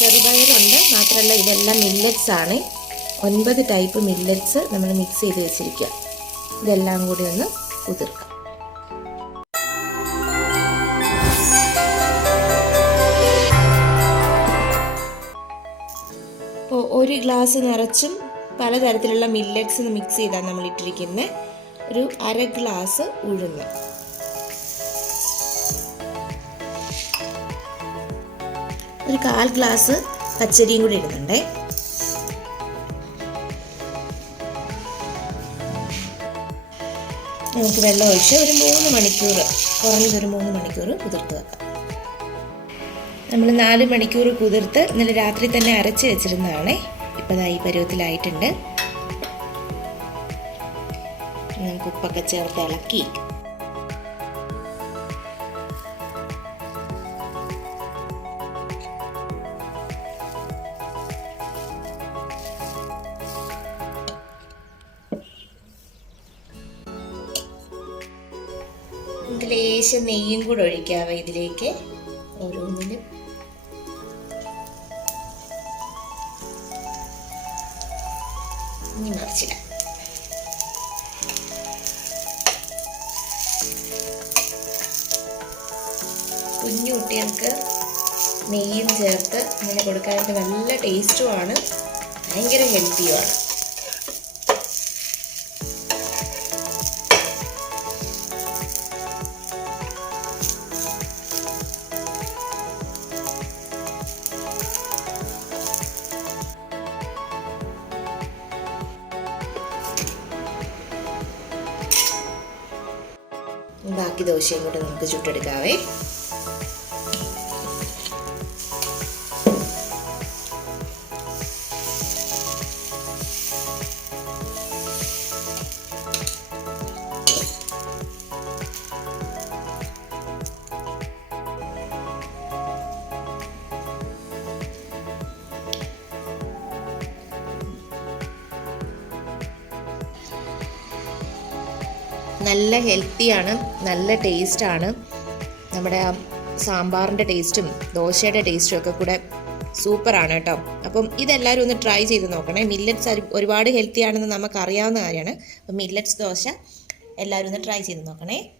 ചെറുപയറുണ്ട്. മാത്രമല്ല ഇതെല്ലാം മില്ലറ്റ്സ് ആണ്. ഒൻപത് ടൈപ്പ് മില്ലറ്റ്സ് നമ്മൾ മിക്സ് ചെയ്ത് വെച്ചിരിക്കുക ഇതെല്ലാം കൂടി ഒന്ന് കുതിർക്കാം. ഇപ്പോൾ ഒരു ഗ്ലാസ് നിറച്ചും പലതരത്തിലുള്ള മില്ലറ്റ്സ് മിക്സ് ചെയ്താണ് നമ്മൾ ഇട്ടിരിക്കുന്നത് ഒരു അര ഗ്ലാസ് ഉഴുന്ന്. ഒരു കാൽ ഗ്ലാസ് പച്ചരിയും കൂടി ഇടുന്നുണ്ടേ നമുക്ക് വെള്ളം ഒഴിച്ച് ഒരു മൂന്ന് മണിക്കൂർ കുറഞ്ഞത് ഒരു മൂന്ന് മണിക്കൂർ കുതിർത്ത് വെക്കാം. നമ്മൾ നാല് മണിക്കൂർ കുതിർത്ത് ഇന്നലെ രാത്രി തന്നെ അരച്ച് വെച്ചിരുന്നതാണേ. ഇപ്പോൾ ദാ ഈ പരുവത്തിലായിട്ടുണ്ട്. നമുക്ക് ഉപ്പൊക്കെ ചേർത്ത് ഇളക്കി. നമുക്ക് ലേശം നെയ്യും കൂടെ ഒഴിക്കാവേ ഇതിലേക്ക് ഓരോന്നിലും. ഇനി മറിച്ചിടാം. കുഞ്ഞു കുട്ടികൾക്ക് നെയ്യും ചേർത്ത് അങ്ങനെ കൊടുക്കാനായിട്ട് നല്ല ടേസ്റ്റുമാണ്. ഭയങ്കര ഹെൽത്തിയുമാണ്. ബാക്കി ദോശയും കൂടെ നമുക്ക് ചുട്ടെടുക്കാവേ. നല്ല ഹെൽത്തിയാണ് നല്ല ടേസ്റ്റാണ്. നമ്മുടെ ആ സാമ്പാറിന്റെ ടേസ്റ്റും ദോശയുടെ ടേസ്റ്റും ഒക്കെ കൂടെ സൂപ്പറാണ് കേട്ടോ. അപ്പം ഇതെല്ലാവരും ഒന്ന് ട്രൈ ചെയ്ത് നോക്കണേ. മില്ലറ്റ്സ് ഒരുപാട് ഹെൽത്തി ആണെന്ന് നമുക്കറിയാവുന്ന കാര്യമാണ്. അപ്പം മില്ലറ്റ്സ് ദോശ എല്ലാവരും ഒന്ന് ട്രൈ ചെയ്ത് നോക്കണേ.